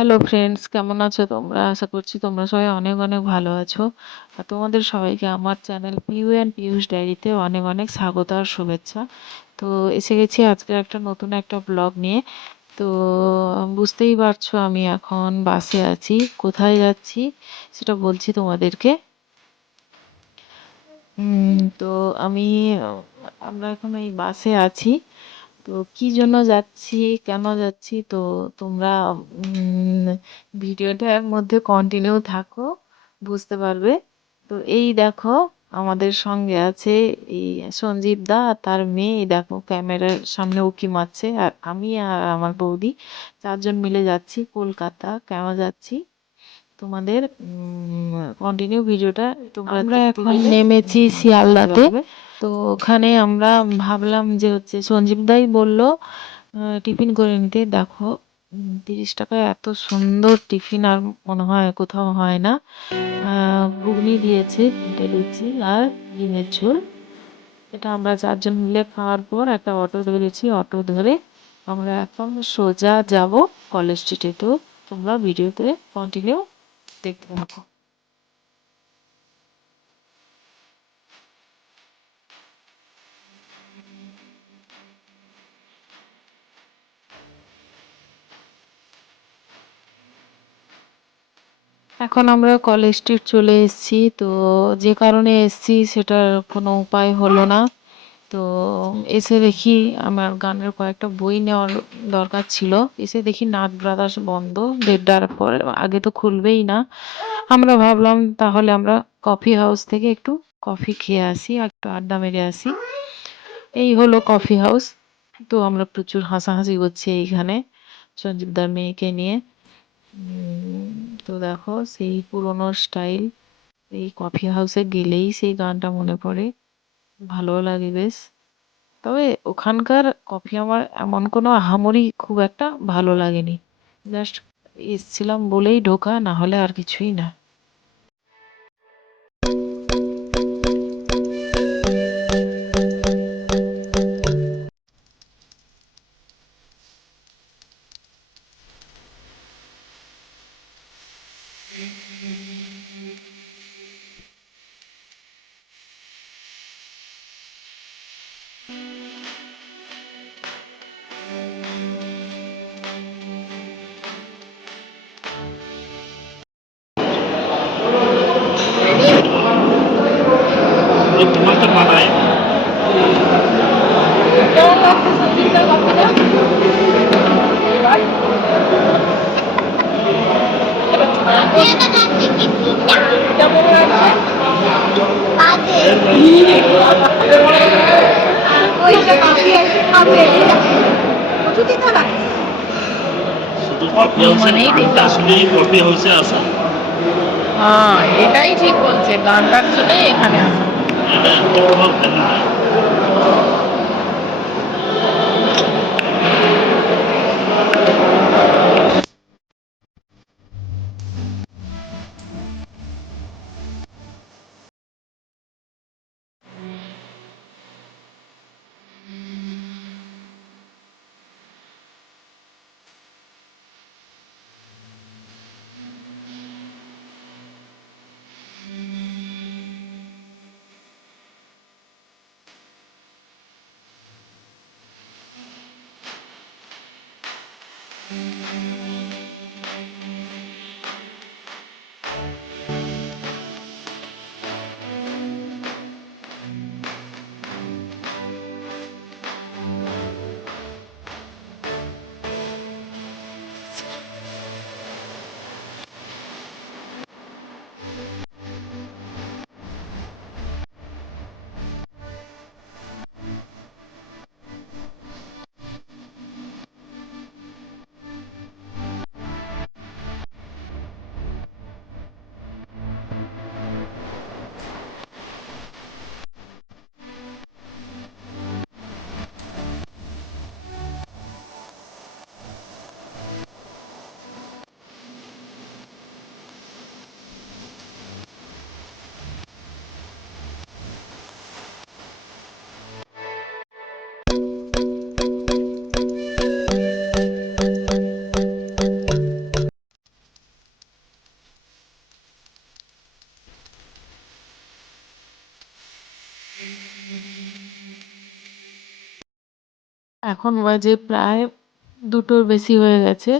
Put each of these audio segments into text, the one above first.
Hello friends কেমন আছো তোমরা? আশা করছি তোমরা সবাই অনেক অনেক ভালো আছো। আর তোমাদের সবাইকে আমার চ্যানেল পিউ অ্যান্ড পিউষ ডায়েরিতে অনেক অনেক স্বাগত আর শুভেচ্ছা। তো এসে গেছি আজকে একটা নতুন একটা ব্লগ নিয়ে। তো বুঝতেই পারছ আমি এখন বাসে আছি। কোথায় যাচ্ছি সেটা বলছি তোমাদেরকে। তো আমি, আমরা এখন এই বাসে আছি। তো কি জন্য যাচ্ছি কেন যাচ্ছি তো তোমরা ভিডিওটার মধ্যে কন্টিনিউ থাকো বুঝতে পারবে। তো এই দেখো আমাদের সঙ্গে আছে এই সঞ্জীব দা আর তার মেয়ে। এই দেখো ক্যামেরার সামনে উকি মারছে আর আমি আর আমার বৌদি চারজন মিলে যাচ্ছি কলকাতা। কেন যাচ্ছি? তোমাদের কন্টিনিউ ভিডিওটা তোমরা এখন নেমেছি শিয়ালদাতে। তো ওখানে আমরা ভাবলাম যে হচ্ছে সঞ্জীব দাই বলল টিফিন করে নিতে। দেখো, তিরিশ টাকায় এত সুন্দর টিফিন আর মনে হয় কোথাও হয় না। ঘুগনি দিয়েছে, তিনটে লুচি আর ডিমের ঝোল। এটা আমরা চারজন মিলে খাওয়ার পর একটা অটো ধরেছি। অটো ধরে আমরা এখন সোজা যাব কলেজ স্ট্রিটে। তো তোমরা ভিডিওতে কন্টিনিউ দেখতে থাকো। এখন আমরা কলেজ স্ট্রিট চলে এসেছি। তো যে কারণে এসেছি সেটার কোনো উপায় হলো না। তো এসে দেখি আমার গানের কয়েকটা বই নেওয়ার দরকার ছিল। এসে দেখি নাথ ব্রাদার্স বন্ধ। দেড়টার পর আগে তো খুলবেই না। আমরা ভাবলাম তাহলে আমরা কফি হাউস থেকে একটু কফি খেয়ে আসি একটু আড্ডা মেরে আসি। এই হলো কফি হাউস তো আমরা প্রচুর হাসাহাসি করছি এইখানে সঞ্জীবদার মেয়েকে নিয়ে। তো দেখো সেই পুরোনো স্টাইল, এই কফি হাউসে গেলেই সেই গানটা মনে পড়ে। ভালো লাগে বেশ। তবে ওখানকার কফি আমার এমন কোনো আহামরি খুব একটা ভালো লাগেনি। জাস্ট এসছিলাম বলেই ঢোকা, না হলে আর কিছুই না। শুধু কফি হাউসে গানটা আসা। হ্যাঁ এটাই ঠিক বলছে গানটার জন্যই এখানে আসা। এটা কোথাও ভ্যালু নাই Música এখন বাজে প্রায় দুটোর বেশি হয়ে গেছে।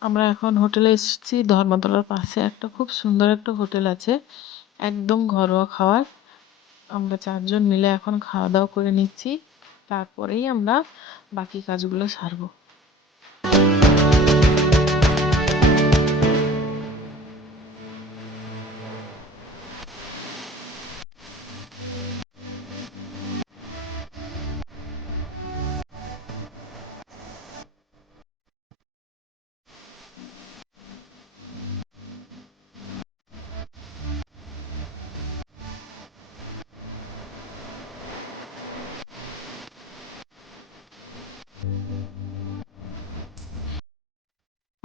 আমরা এখন হোটেলে এসেছি, ধর্মতলার পাশে একটা খুব সুন্দর একটা হোটেল আছে, একদম ঘরোয়া খাওয়ার আমরা চারজন মিলে এখন খাওয়া দাওয়া করে নিচ্ছি, তারপরেই আমরা বাকি কাজগুলো সারবো।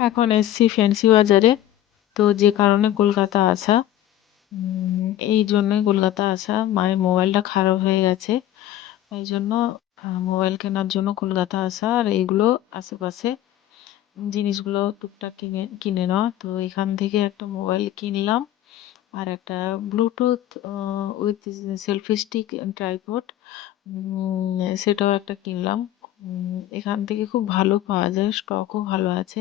এখন এসছি ফ্যান্সি বাজারে তো যে কারণে কলকাতা আসা। এই জন্যই কলকাতা আসা। মায়ের মোবাইলটা খারাপ হয়ে গেছে। এই জন্য মোবাইল কেনার জন্য কলকাতা আসা। আর এইগুলো আশেপাশে জিনিসগুলো টুকটাক কিনে কিনে নেওয়া। তো এখান থেকে একটা মোবাইল কিনলাম। আর একটা bluetooth with selfie stick tripod সেটাও একটা কিনলাম। এখান থেকে খুব ভালো পাওয়া যায়। স্টকও ভালো আছে।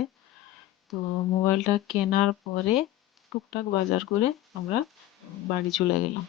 তো মোবাইলটা কেনার পরে টুকটাক বাজার করে আমরা বাড়ি চলে গেলাম।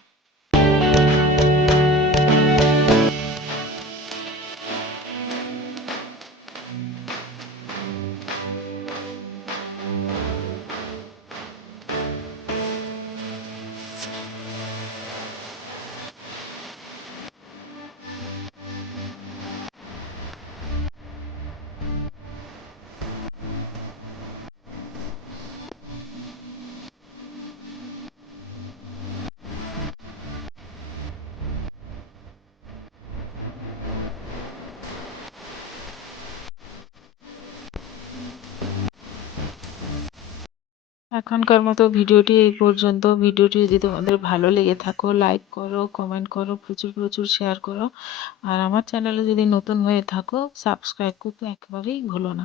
এখনকার মতো ভিডিওটি এই পর্যন্ত। ভিডিওটি যদি তোমাদের ভালো লেগে থাকো লাইক করো কমেন্ট করো, প্রচুর প্রচুর শেয়ার করো। আর আমার চ্যানেলে যদি নতুন হয়ে থাকো সাবস্ক্রাইব করতে একেবারেই ভুলো না।